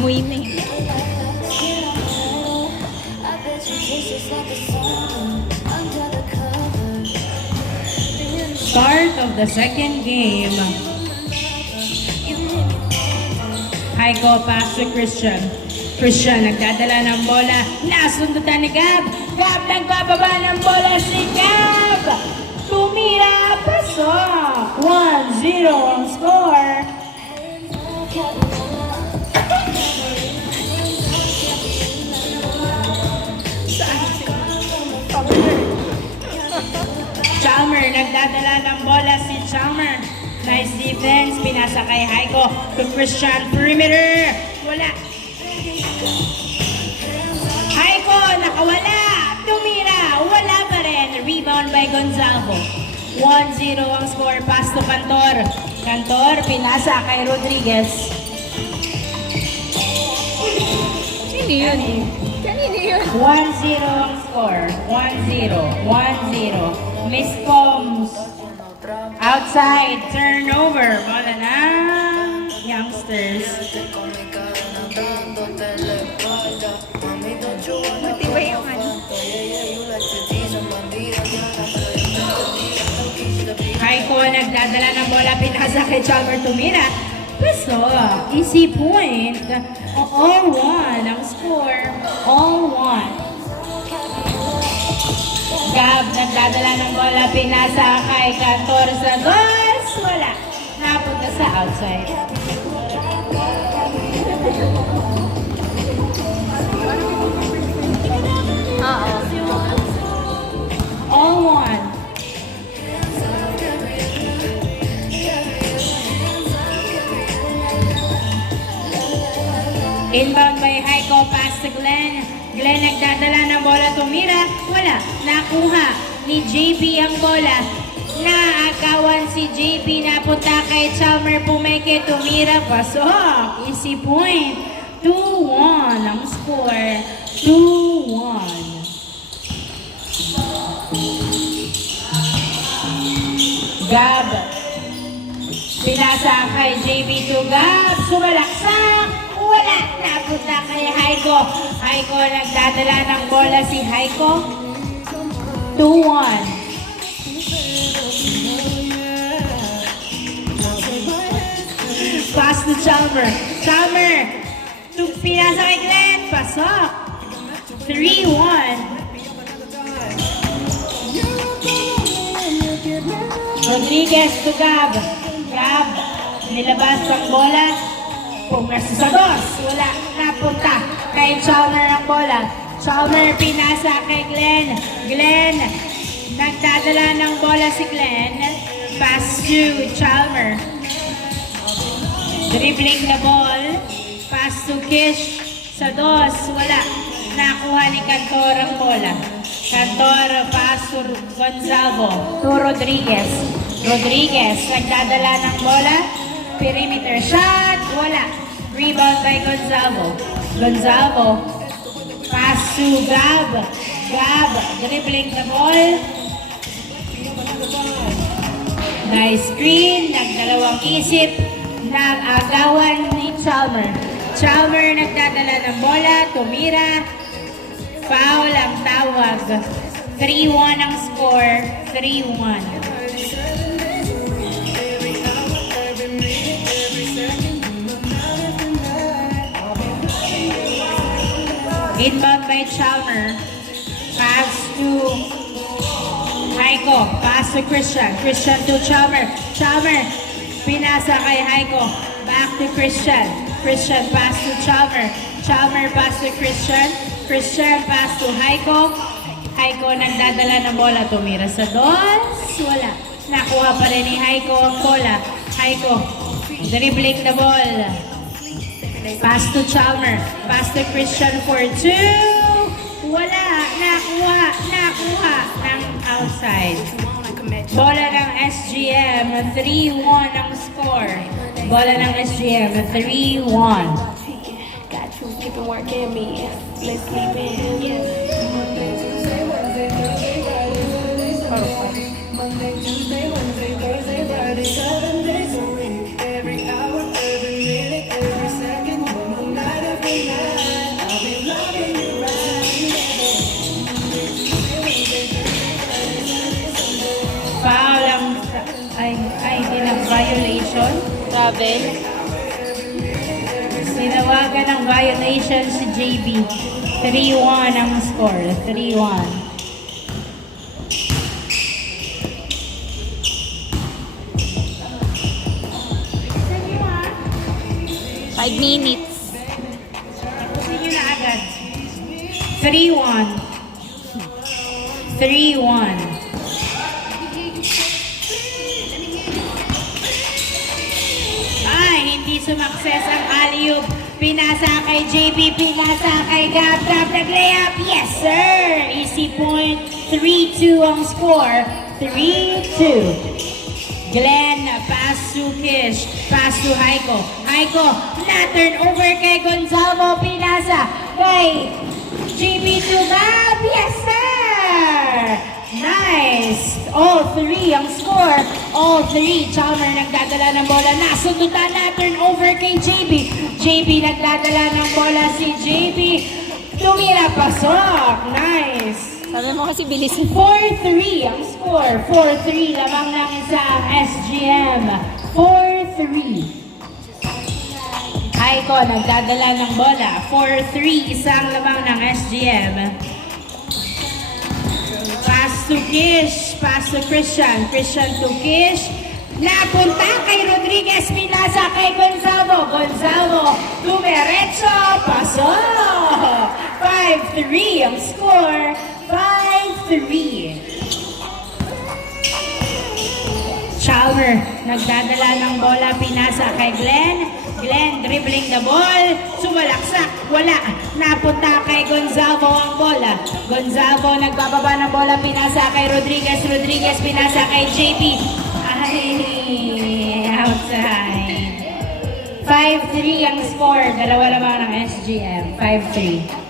Amoy na yun. Start of the second game. Haiko, pass to Christian. Christian, nagdadala ng bola. Nasundutan ni Gab. Gab, nagbababa ng bola si Gab. Tumira, pasok. 1-0 ang score. Chalmer, nagdadala ng bola si Chalmer. Nice defense, pinasa kay Haiko to Christian, perimeter. Wala. Haiko, nakawala. Tumira, wala pa rin. Rebound by Gonzalo. 1-0 ang score, pass to Cantor. Cantor, pinasa kay Rodriguez. Sino yun? Kanino yun? 1-0 ang score. 1-0. 1-0. Miss Combs. Outside. Turnover. Bola na. Youngsters. Matibay yung ano. Haiko nagdadala ng bola. Pinasa kay Chalmer tumira. Peso. Easy point. All one ang score. All one. Gab, nagdadala ng bola, pinasa kay Cantor sa dos. Wala. Napunta sa outside. Oo. All one. Inbound by Haiko, pass to Glenn. Glenn nagdadala ng bola, tumira. Wala. Nakuha ni JP ang bola. Naagawan si JP, napunta kay Chalmer, pumeke, tumira, pasok. Easy point. 2-1 ang score. 2-1. Gab. Pinasa kay JP to Gab. Sumalaksak. Wala. Napunta kay Haiko. Haiko nagdadala ng bola si Haiko. 2-1. Pass to Chalmer. Chalmer. Pinasa kay Glenn. Pasok. 3-1. Rodriguez to Gab. Gab. Nilabas ang bola. Pumerso sa dos. Wala. Napunta kay Chalmer ang bola. Chalmer pinasa kay Glenn. Glenn. Nagdadala ng bola si Glenn. Pass to Chalmer. Dribbling the ball. Pass to Kish. Sa dos. Wala. Nakuha ni Cantor ang bola. Cantor, pass to Gonzalo. To Rodriguez. Rodriguez. Nagdadala ng bola. Perimeter shot. Wala. Rebound by Gonzalo. Gonzalo. Pass to Gab. Gab. Dribbling the ball. Nice screen. Nagdalawang isip. Nag-agawan ni Chalmer. Chalmer nagdadala ng bola. Tumira. Foul ang tawag. 3-1 ang score. 3-1. Inbound by Chalmer. Pass to Haiko. Pass to Christian. Christian to Chalmer. Chalmer. Pinasa kay Haiko. Back to Christian. Christian pass to Chalmer. Chalmer pass to Christian. Christian pass to Haiko. Haiko nagdadala ng bola. Tumira sa dos. Wala. Nakuha pa rin ni Haiko ang bola. Haiko. Dribbling the ball. Pass to Chalmer. Pass to Christian for two. Wala. Nakuha. Nakuha ng outside. Bola ng SGM. 3-1 ang score. Bola ng SGM. 3-1. Got you keeping working me. Let's sleep in. Monday, Tuesday, Wednesday, Thursday, Friday, 7 days a week. Every hour, every minute, every second, no matter violation. Travel. Sinawagan ng violation si JB. 3-1 ang score. 3-1. Five minutes. Tapusin nyo na agad. 3-1. 3-1. Ay, hindi sumakses ang alley-oop. Pinasa kay JB, pinasa kay Gab. Gab nag-layup. Yes, sir! Easy point. 3-2 ang score. 3-2. Glenn, pass to Kish, pass to Haiko. Haiko, na-turn over kay Gonzalo, pinasa kay JB to Gab. Yes, sir! Nice! All three ang score. All three. Chalmer nagdadala ng bola. Nasundutan na, turn over kay JB. JB nagdadala ng bola si JB. Tumira, pasok. Nice! Sabi mo kasi bilisin. 4-3 ang score. 4-3 lamang lang sa SGM. 4-3. Aiko nagdadala ng bola. 4-3 isang lamang ng SGM. Pass to Kish. Pass to Christian. Christian to Kish. Napunta kay Rodriguez. Pinasa kay Gonzalo. Gonzalo dumiretso. Pasok. 5-3 ang score. 5-3. Chalmer, nagdadala ng bola, pinasa kay Glenn. Glenn dribbling the ball, sumalaksak, wala. Napunta kay Gonzalo ang bola. Gonzalo nagbababa ng bola, pinasa kay Rodriguez. Rodriguez pinasa kay JP. Ay, outside. 5-3 ang score, dalawa lamang ng SGM. 5-3.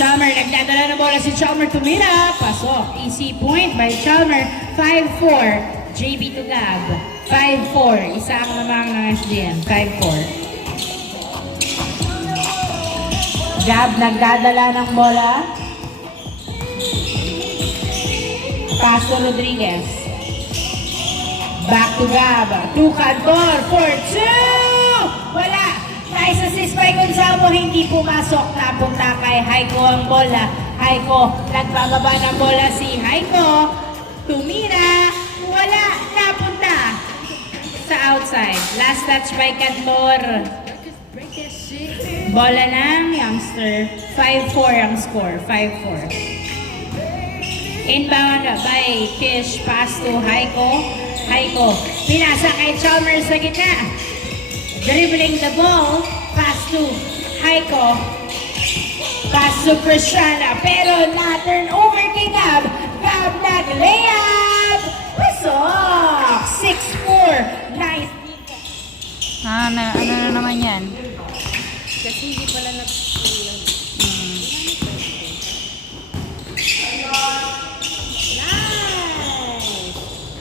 Chalmer, nagdadala ng bola si Chalmer, tumira. Pasok. Easy point by Chalmer. 5-4. JB to Gab. 5-4. Isa ang lamang ng SGM. 5-4. Gab, nagdadala ng bola. Pass to Rodriguez. Back to Gab. To Cantor. 4-2. Wala. Nice assist by Gonzalo, hindi pumasok. Napunta kay Haiko ang bola. Haiko, nagbababa ng bola si Haiko. Tumira, wala, napunta sa outside. Last touch by Cantor. Bola ng youngster. 5-4 ang score, 5-4. Inbound by Kish, pass to Haiko. Haiko, pinasa kay Chalmers sa gitna. Dribbling the ball, pass to Haiko, pass to Christiana, pero na-turn over kay Gab. Gab nag-layup! Pasok! 6-4. Nice. Ano na naman yan? Kasi hindi pala na...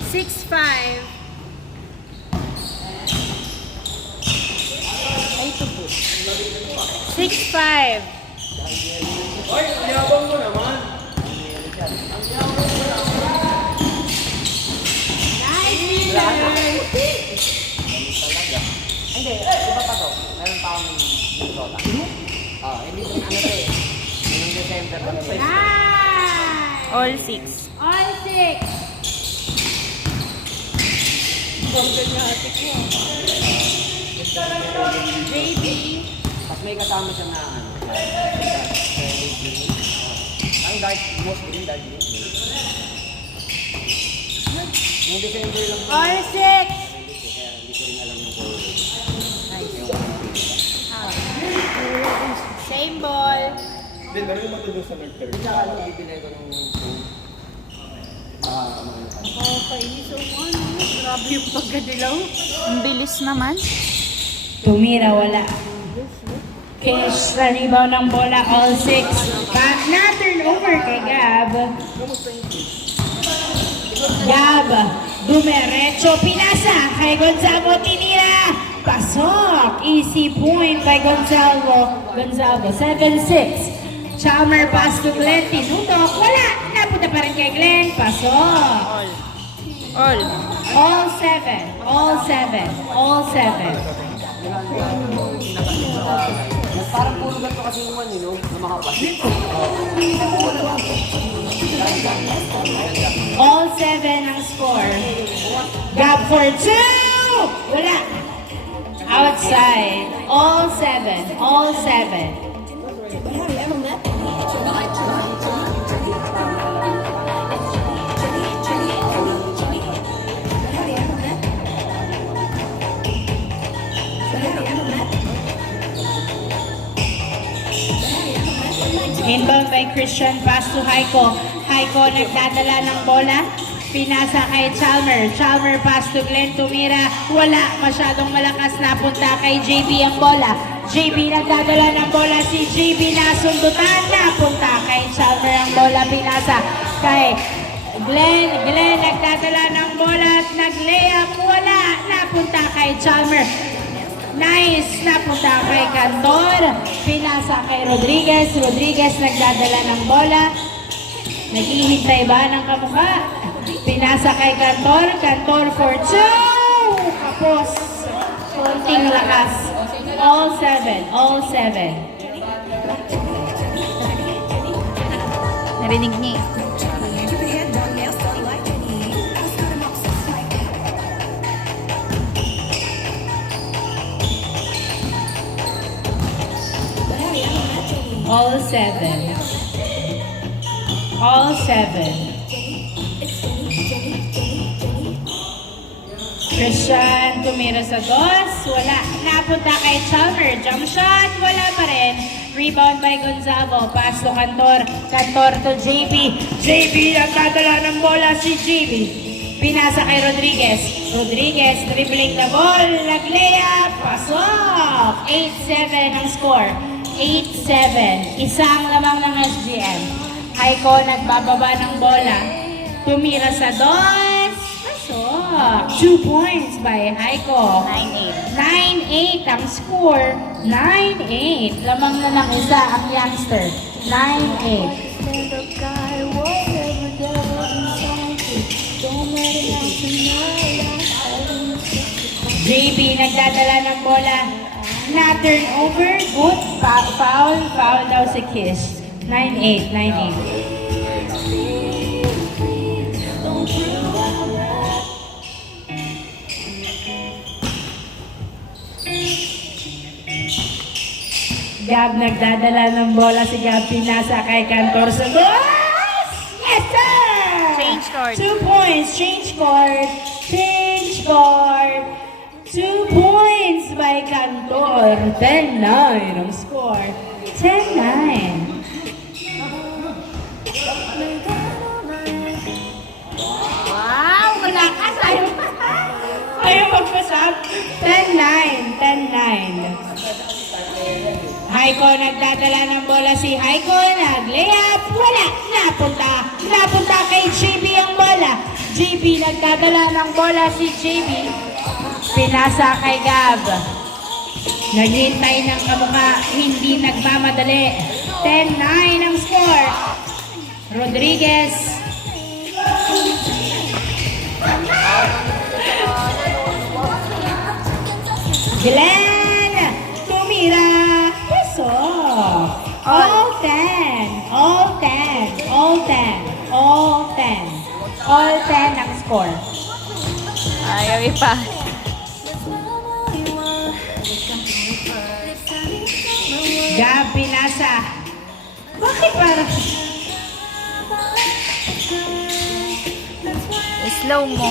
6-5. Ay, ito po. 6-5. Oy, yabang mo naman. Nice, Miller. Hindi, iba pa to. Meron pa akong Minnesota. Hindi ko ano to eh. Yung December ko na pa. Nice. All 6. All 6. Bongga niya ate ko. JB. Tapos may kasama siya na ano. Ang dark, most green, dark green. Yung December lang po. All 6. Kaya hindi ko rin alam yung goal. Same ball. Hindi, meron yung matulog sa nag-third. Hindi saka ano, bibili ko ng Okay, so ano? Grabe yung pagkadilaw. Ang bilis naman. Tumira, wala. Kish sa rebound ng bola, all 6. Back na, turn over kay Gab. Gab, dumiretso, pinasa kay Gonzago, tinira. Pasok! Easy point by Gonzalo. 7-6. Chalmer pass to Glenn. Tinutok. Wala! Napunta pa rin kay Glenn. Pasok! All. All 7. All 7. All 7. Parang puro ganito kasi yung one, na makapasit. All 7 ang score. Gap for 2! Wala! Outside. All 7. All 7. Inbound by Christian, pass to Haiko. Haiko nagdadala ng bola. Pinasa kay Chalmer. Chalmer pass to Glenn Tumira. Wala, masyadong malakas napunta kay JB ang bola. JB nagdadala ng bola. Si JB nasundutan. Napunta kay Chalmer ang bola. Pinasa kay Glenn. Glenn nagdadala ng bola at nag-layup. Wala, napunta kay Chalmer. Nice! Napunta kay Cantor. Pinasa kay Rodriguez. Rodriguez nagdadala ng bola. Naghihintay ba ng kamukha? Pinasa kay Cantor. Cantor for 2! Kapos. Konting lakas. All 7. All 7. Narinig niya eh. All 7. All 7. Christian tumira sa dos. Wala. Napunta kay Chalmer. Jump shot. Wala pa rin. Rebound by Gonzago. Pass to Cantor. Cantor to JB. JB nagdadala ng bola si JB. Pinasa kay Rodriguez. Rodriguez dribbling the ball. Nag-layup. Pasok. 8-7 ang score. 8-7. Isang lamang ng SGM. Haiko nagbababa ng bola. Tumira sa dos. Pasok. 2 points by Haiko. 9-8. 9-8 ang score. 9-8. Lamang na ng isa ang youngster. 9-8. JB nagdadala ng bola. Na-turn over. Good. Foul. Foul daw si Kish. 9-8. 9-8. Gab nagdadala ng bola si Gab. Pinasa kay Cantor sa goals! Yes, sir! Change court. 2 points. Change court. Change court. 2 points by Cantor. 10-9 ang score. 10-9. Wow! Malakas! Ayaw magpasap. 10-9. 10-9. Haiko nagdadala ng bola si Haiko. Nag-layup. Wala. Napunta kay JB ang bola. JB nagdadala ng bola si JB. Pinasa kay Gab. Naghintay ng kamukha. Hindi nagmamadali. 10-9 ang score. Rodriguez. Glenn. Tumira. All 10. All 10. All 10. All 10. All 10 ang score. Ayaw ipa. Gab pinasa. Bakit parang... Slow mo.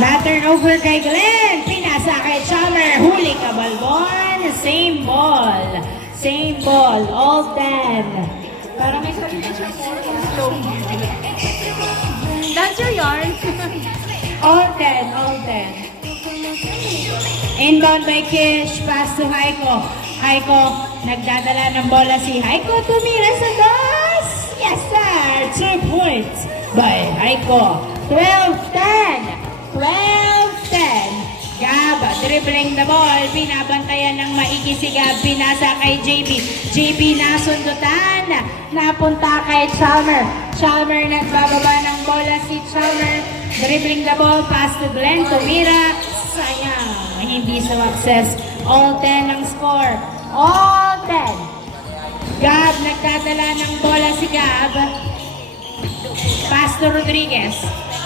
Na-turn over kay Glenn. Pinasa kay Chalmer. Huli ka, Balbon. Same ball. Same ball. All 10. Parang may salita siya. Slow mo. That's your yarn. All 10. All 10. Inbound by Kish. Pass to Haiko. Haiko. Nagdadala ng bola si Haiko. Tumira sa dos. Yes, sir. 2 points by Haiko. 12-10. 12-10. dribbling the ball, binabantayan ng maigi si Gab, pinasa kay JB. JB nasundutan, napunta kay Chalmer. Chalmer nagbababa ng bola si Chalmer. Dribbling the ball, pass to Glenn, tumira. Sayang, hindi success. All 10 ang score. All 10. Gab, nagdadala ng bola si Gab. Pass to Rodriguez.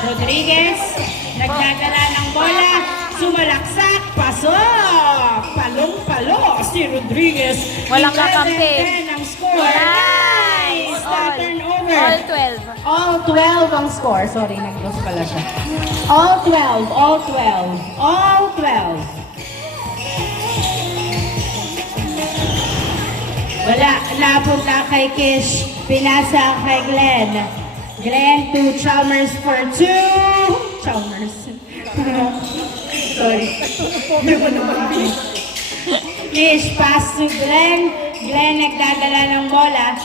Rodriguez, nagdadala ng bola. Sumalaksak, pasok! Palong-palo si Rodriguez. Walang kakampi. 11-10 ang score. Nice! Nice! Turnover. All 12. All 12 ang score. Sorry, nag-loss pala siya. All 12, all 12, all 12. Wala, napunta kay Kish. Pinasa kay Glenn. Glenn to Chalmers for 2. Chalmers. Sorry. Kish, pass to Glenn. Glenn nagdadala ng bola.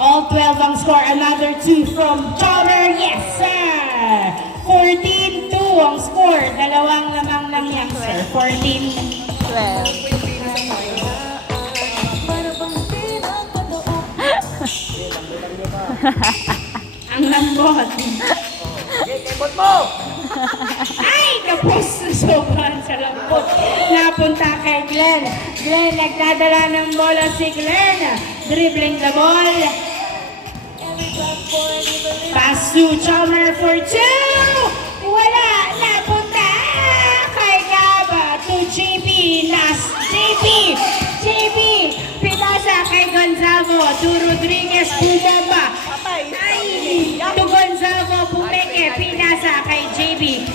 All 12 ang score. Another 2 from Chalmers. Yes, sir! 14-2 ang score. Dalawang lamang ng youngster. 14. 12. Ang lambot. Kebot mo! Ay, kapos na sobrang sa lambot. Napunta kay Glenn. Glenn, nagdadala ng bola si Glenn. Dribbling the ball. Pass to Chalmer for 2. Wala, napunta kay Gaba to JB. JB, pinasa kay Gonzago. To Rodriguez, bumaba. Ay, to Gonzago, pumeke. Pinasa kay JB.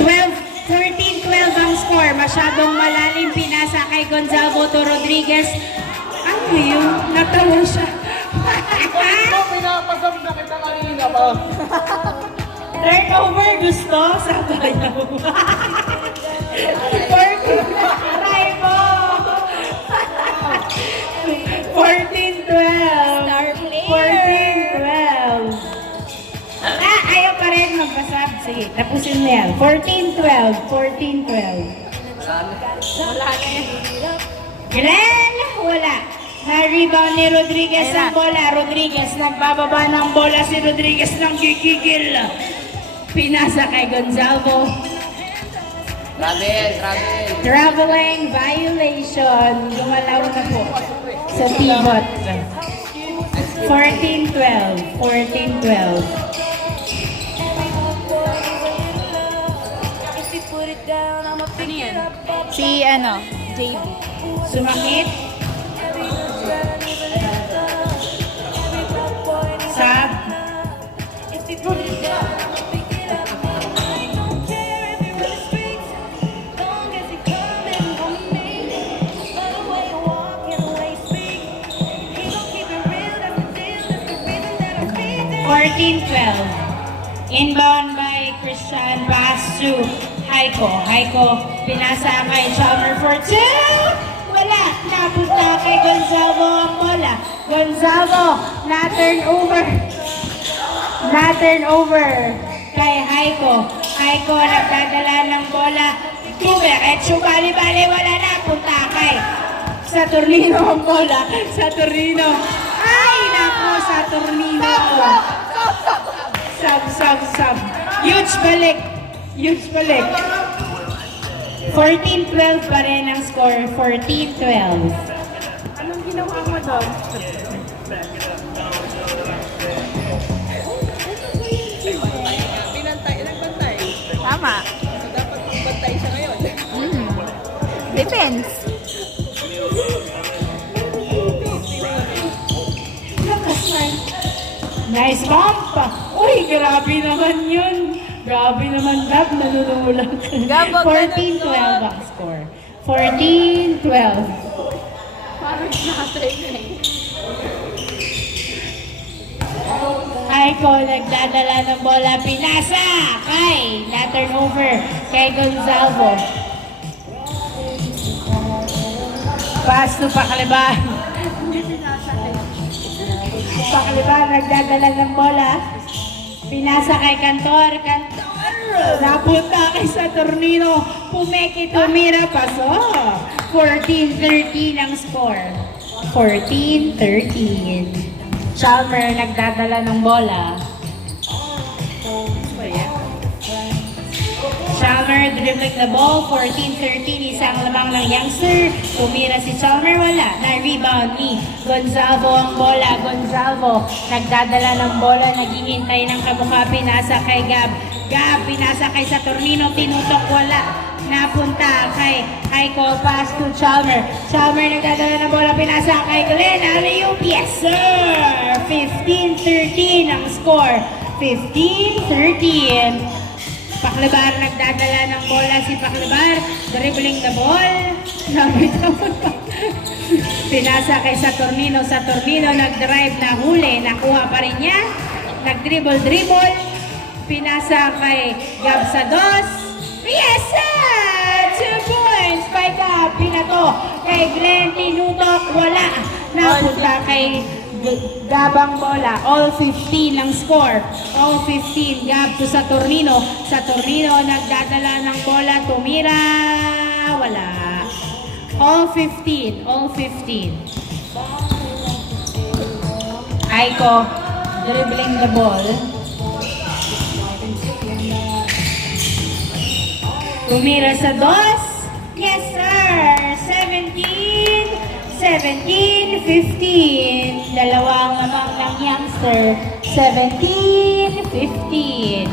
13-12 ang score. Masyadong malalim. Pinasa kay Gonzago to Rodriguez. Ano yun? Natawa siya. Pinapasap na kita kanina ba? Turnover gusto sa bayaw. Aray mo! 14-12. Ayaw pa rin magpasab. Sige, tapusin mo yan. 14-12. Glenn, wala. Na-rebound ni Rodriguez ang bola. Rodriguez, nagbababa ng bola si Rodriguez ng gigigil. Pinasa kay Gonzalo. Traveling violation. Gumalaw na po sa pivot. 14-12. Ano yun? Si JB. Sumakit. Sab. Inbound by Christian, pass to Haiko. Pinasa kay Chalmer for 2. Wala, napunta kay Gonzalo ang bola. Gonzalo, na-turn over kay Haiko. Haiko, nagdadala ng bola. Tuberetso, bali-bali, wala na. Punta kay Saturnino ang bola. Saturnino. Ay, naku, Saturnino. Sub. Huge balik. 14-12 pa rin ang score. 14-12. Anong ginawa mo doon? Tama. Dapat magbantay siya ngayon. Depends. Nice bump! Uy, grabe naman yun. Grabe naman, Gab. Nanunulak. Gab, wag ka 14-12 ang score. 14-12. Parang nakatay. Aiko, nagdadala ng bola. Pinasa! Kay, na-turn over kay Gonzalo. Pass to Pakaliban. Pakaliban, nagdadala ng bola. Pinasa kay Cantor. Napunta kay Saturnino. Pumeki, tumira, pasok. 14-13 ang score. 14-13. Chalmer nagdadala ng bola. Chalmer dribbling the ball. 14-13. Isang lamang ng youngster. Tumira si Chalmer. Wala. Na-rebound ni Gonzalo ang bola. Gonzalo nagdadala ng bola. Naghihintay ng kamukha. Pinasa kay Gab. Gab, pinasa kay Saturnino. Tinutok. Wala. Napunta kay Aiko. Pass to Chalmer. Chalmer nagdadala ng bola. Pinasa kay Glenn. Alley-oop. Yes, sir! 15-13 ang score. 15-13. Paklebar nagdadala ng bola si Paklebar. Dribbling the ball. Nabitawan pa. Pinasa kay Saturnino. Saturnino nag-drive na huli. Nakuha pa rin niya. Nag-dribble. Pinasa kay Gab Sados. Yes, sir! 2 points by Gab. Pinato kay Glenn. Tinutok. Wala. Napunta kay Gabang bola. All 15 ang score. All 15. Gab to Saturnino. Saturnino nagdadala ng bola. Tumira. Wala. All 15. All 15. Aiko dribbling the ball. Tumira sa dos. Yes, sir. 17-15. Dalawang lamang ng youngster. 17-15.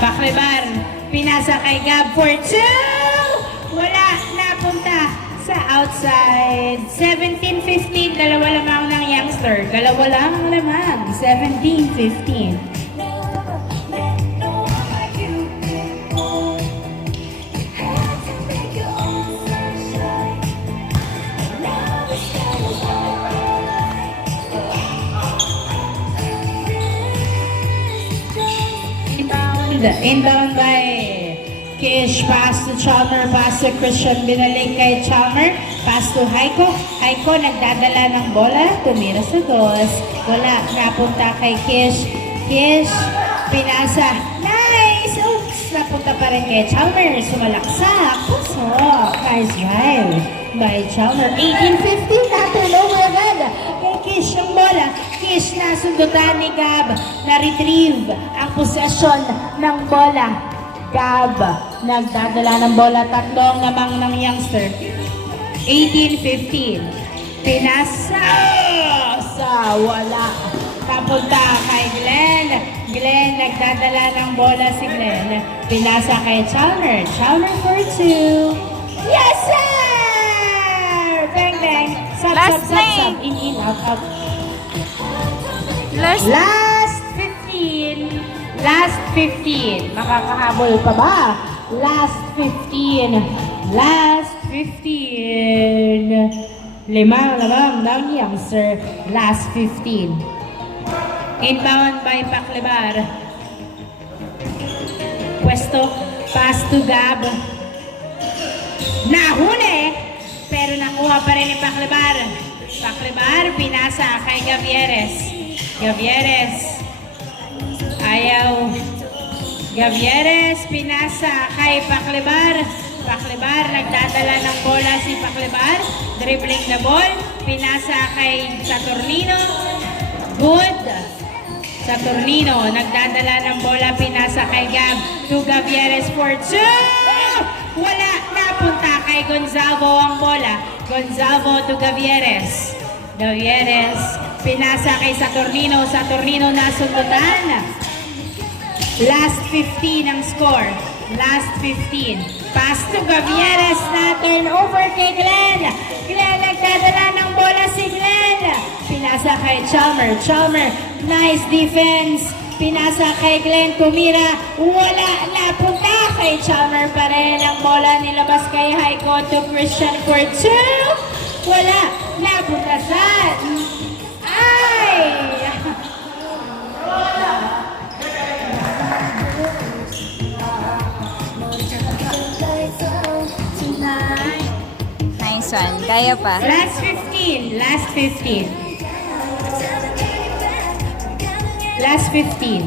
Paklebar. Pinasa kay Gab for 2. Wala. Napunta sa outside. 17-15. Dalawa lamang ng youngster. Dalawa lang lamang. 17-15. Inbound by Kish. Pass to Chalmer. Pass to Christian. Binalik kay Chalmer. Pass to Haiko. Haiko nagdadala ng bola. Tumira sa dos. Wala. Napunta kay Kish. Kish. Pinasa. Nice! Oops! Napunta pa rin kay Chalmer. Sumalaksak. Pasok. Nice drive by Chalmer. 18-15. Na-turnover agad. Kay Kish ang bola. Kish na sundutan ni Gab. Na-retrieve ang possession ng bola. Gab nagdadala ng bola. Tatlong namang ng youngster. 18-15. Pinasa sa wala. Napunta kay Glenn. Glenn nagdadala ng bola si Glenn. Pinasa kay Chalmer. Chalmer for 2. Yes, sir! Bang, bang. Sub, Last sub, sub, sub. name. In, out, out. Last. Last 15. Last 15. Makakahabol pa ba? Last 15. Last 15. Limang lamang ng youngster. Last 15. Inbound by Paklebar. Pwesto. Pass to Gab. Nahuli. Pero nakuha pa rin ni Paklebar. Paklebar, pinasa kay Gavieres. Gavieres. Ayaw. Gavieres, pinasa kay Paklebar. Paklebar, nagdadala ng bola si Paklebar. Dribbling the ball. Pinasa kay Saturnino. Good. Saturnino, nagdadala ng bola. Pinasa kay Gab. To Gavieres for 2. Wala. Napunta kay Gonzalo ang bola. Gonzalo to Gavieres. Gavieres, pinasa kay Saturnino. Saturnino nasundutan. Last 15 ang score. Last 15. Pass to Gavieres na turnover kay Glenn. Glenn nagdadala ng bola si Glenn. Pinasa kay Chalmer. Chalmer, nice defense. Pinasa kay Glenn. Tumira. Wala. Napunta kay Chalmer pa rin. Ang bola nilabas kay Haiko to Christian for 2. Wala. Napunta sa... Ay! Nice one. Kaya pa. Last 15. Last 15. Last 15.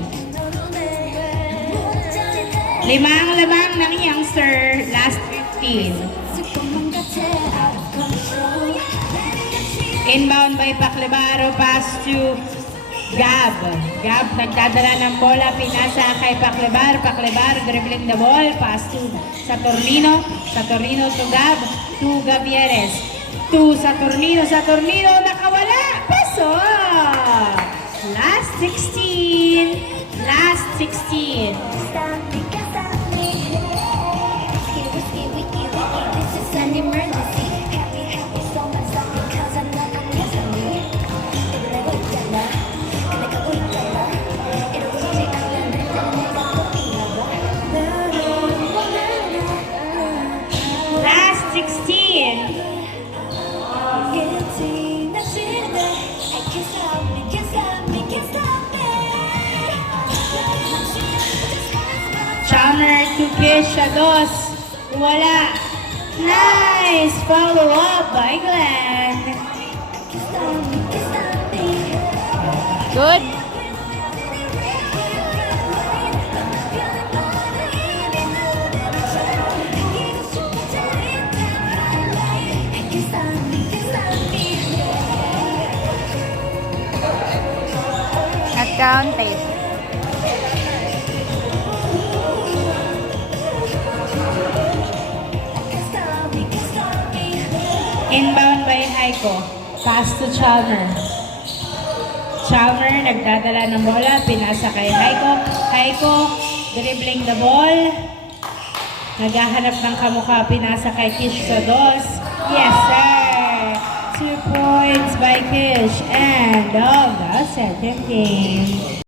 Limang ng youngster. Last 15. Inbound by Paclebaro. Pass to Gab. Gab nagdadala ng bola. Pinasa kay Paclebaro. Paclebaro dribbling the ball. Pass to Saturnino. Saturnino to Gab. To Gavieres. To Saturnino. Saturnino nakawala. Paso! Last 16. Last 16. Last 16. Chalmer to Kisha Dos. Wala. Nice follow up by Glenn. Good. Accounted. Inbound by Haiko. Pass to Chalmer. Chalmer nagdadala ng bola. Pinasa kay Haiko. Haiko dribbling the ball. Naghahanap ng kamukha. Pinasa kay Kish Dos. Yes, sir! 2 points by Kish. And of the second game.